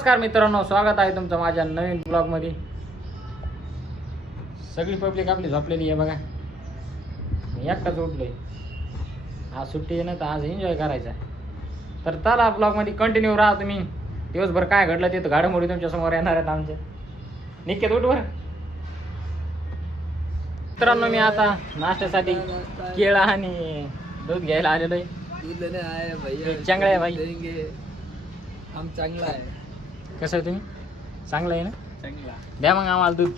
नमस्कार मित्रांनो, स्वागत आहे तुमचं माझ्या नवीन ब्लॉग मध्ये। सगळी पब्लिक आपली झोपलेली आहे बघा, मी एकटाच उठलोय। आज सुट्टी आहे ना, तर आज एन्जॉय करायचा। तर चला ब्लॉग मध्ये कंटिन्यू राहा तुम्ही। दिवसभर काय घडलं ते घडामोडी तुमच्या समोर येणार आहेत आमच्या। निकेत उठ बरं मित्रांनो, मी आता नाश्त्यासाठी केळा आणि दूध घ्यायला आलेलो आहे। दूध लेने आए भैया, चांगला आहे भाई, देंगे हम। चांगला आहे। कसं आहे तुम्ही? चांगलं आहे ना? चांगला द्या मग आम्हाला दूध,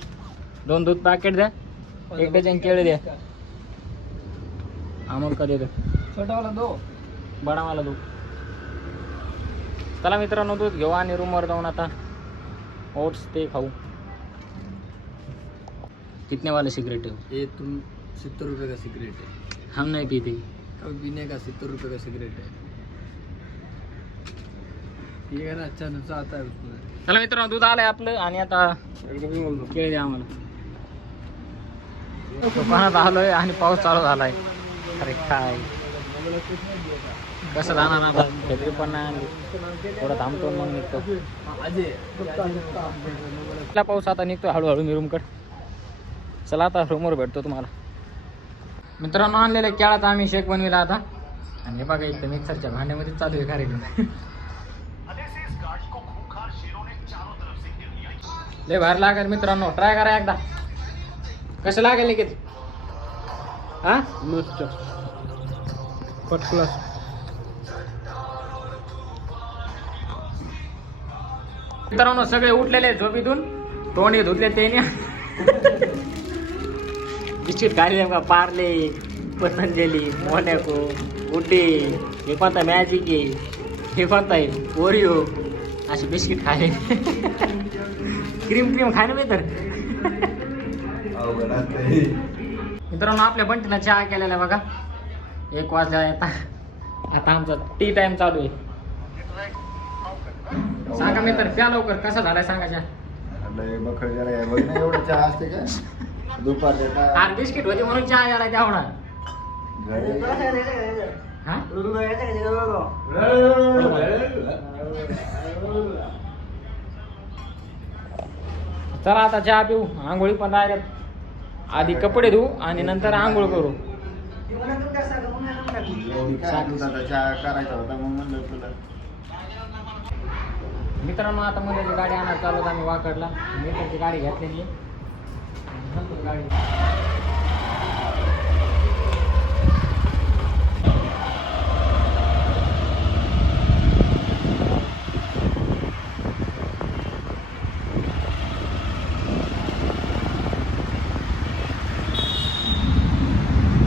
2 दूध पॅकेट द्या, 1 डझन केळे द्या। अमोल का देतो, छोटा वाला दो, बडा वाला दो। चला मित्रांनो, दूध घेऊ आणि रूमवर जाऊन आता ओट्स ते खाऊ। कितने वाले सिगरेट है? ये तुम 70 रुपए का सिगरेट है, हम नहीं पीते। कभी पीने का 70 रुपए का सिगरेट है। ये है ना, अच्छा नशा आता है उसमें। चला मित्रांनो, दूध आलंय आपलं आणि आता केळी द्या आम्हाला। दुकानात आलोय आणि पाऊस चालू झालाय। अरे काय कसं जाणार आता, छत्री पण नाही आणली, थोडं थांबतो मग निघतो। पाऊस आता निघतो हळूहळू मी रूमकडे। चला आता रूमवर भेटतो तुम्हाला। मित्रांनो, आणलेल्या केळात आम्ही शेक बनविला आता, आणि हे बघा इथं मिक्सरच्या भांड्यामध्ये चालू आहे कार्यक्रम। लय भारी लागेल मित्रांनो, ट्राय करा एकदा, कसं लागेल निकेत? हा मस्त, फर्स्ट क्लास। मित्रांनो, सगळे उठलेले झोपीतून, तोंडी धुतले त्याने, बिस्किट खाल्ले बघा, पार्ले, पतंजली, मोनॅको, गुड्डे, हे कोणता मॅजिक आहे, हे कोणता आहे ओरिओ, असे बिस्किट खाले। क्रीम खाणे मी तर। मित्रांनो, आपल्या बंटीला चहा केलेला बघा, 1 वाजल्या आता आमचा टी टाइम चालू आहे। सांगा मित्र, प्या लवकर, कसा झालाय सांगा चहा? एवढं चहा असते का दुपारच्या? आणि बिस्किट होती म्हणून चहा यायला तेवढा। हा चला आता चहा पिऊ, आंघोळी पण राहिल्यात, आधी कपडे धुऊ आणि नंतर आंघोळ करू। करायचा होता मग म्हणलं तुला। मित्रांनो, आता मुलाची गाडी आणायला चालू आम्ही वाकडला, मित्राची गाडी घेतलेली आहे, गाडी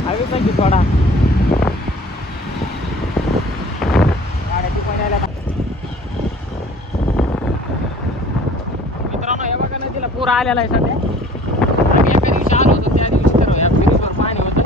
हवीचा की थोडा गाड्याची पण यायला। मित्रांनो, हे बघा नदीला पूर आलेला आहे सध्या। आम्ही एका दिवशी आलो होतो, त्या दिवशी तर या ब्रिजवर पाणी होतं।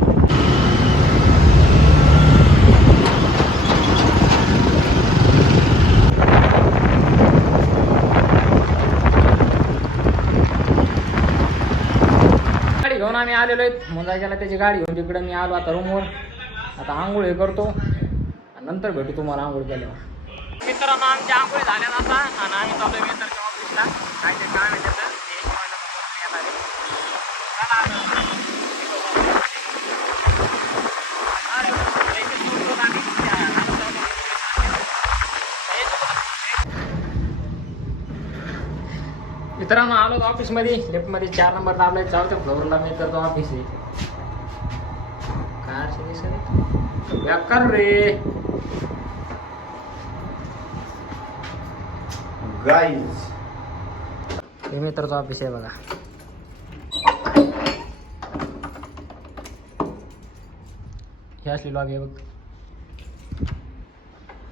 गाडी घेऊन आम्ही आलेलो आहेत, मुंजा गेला त्याची गाडी घेऊन तिकडे। मी आलो आता रूमवर, आता आंघोळ हे करतो, नंतर भेटू तुम्हाला आंघोळ केल्यावर। मित्रांनो, आमच्या आंघोळी झाल्या आता, आणि आम्ही चालू मित्राच्या ऑफिसला, काय ते काम आहे त्याचं ते शिवायला येणार आहे। मित्रांनो, आलो ऑफिस मध्ये, लिफ्ट मध्ये 4 नंबर दाबलाय, 4थ्या फ्लोअरला मी करतो ऑफिस आहे। काय कर रे गाईज, हे मित्राचं ऑफिस आहे बघा। हे असली लॉबी आहे बघ।